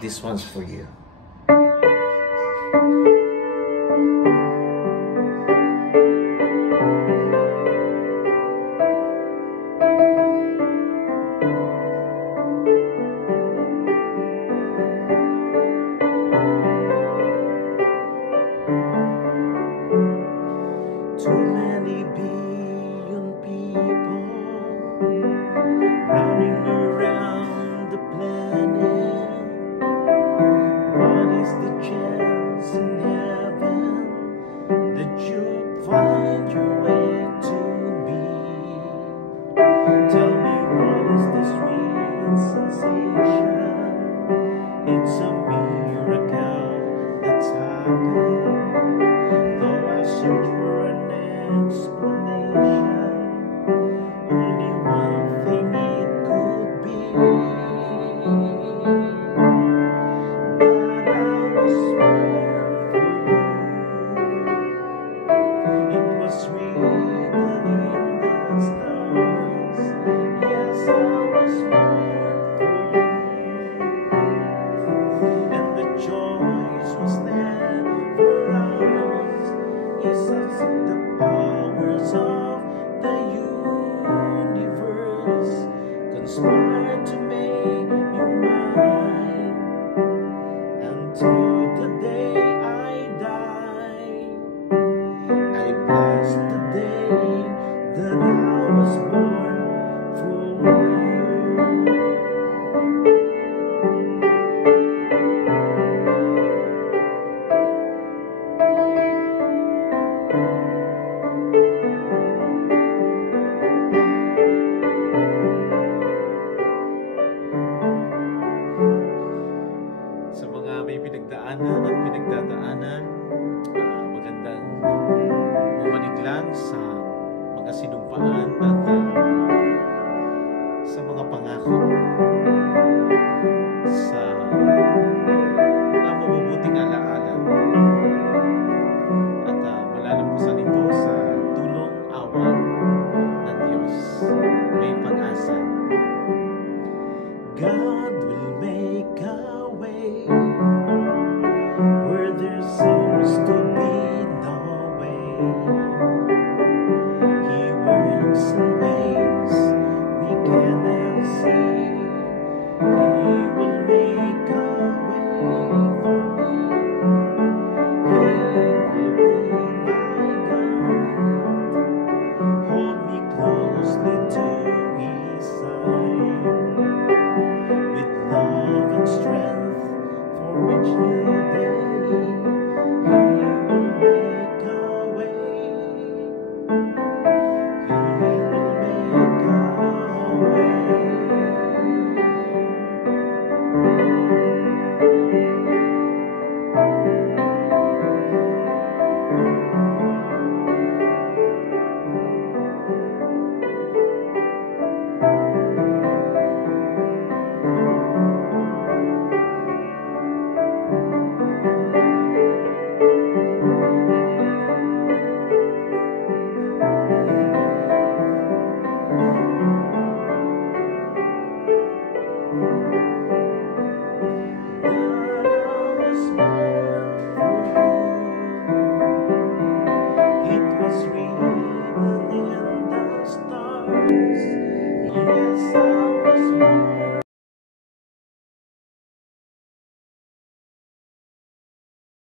This one's for you. Too many billion people running around the planet. What is the chance in heaven that you find your way to me? Tell me, what is the sweet sensation? It's a miracle that's happened. Though I search for an explanation, only one thing it could be, that I was born for you. It was written in the stars. Yes, I was born for you, and the choice was never ours. Yes, the powers of the universe conspire to make you mine, until the day I die. I bless the day that I was born for you. Sa mga may pinagdaanan at pinagdadaanan, magandang bumalik lang sa mga sinumpaan at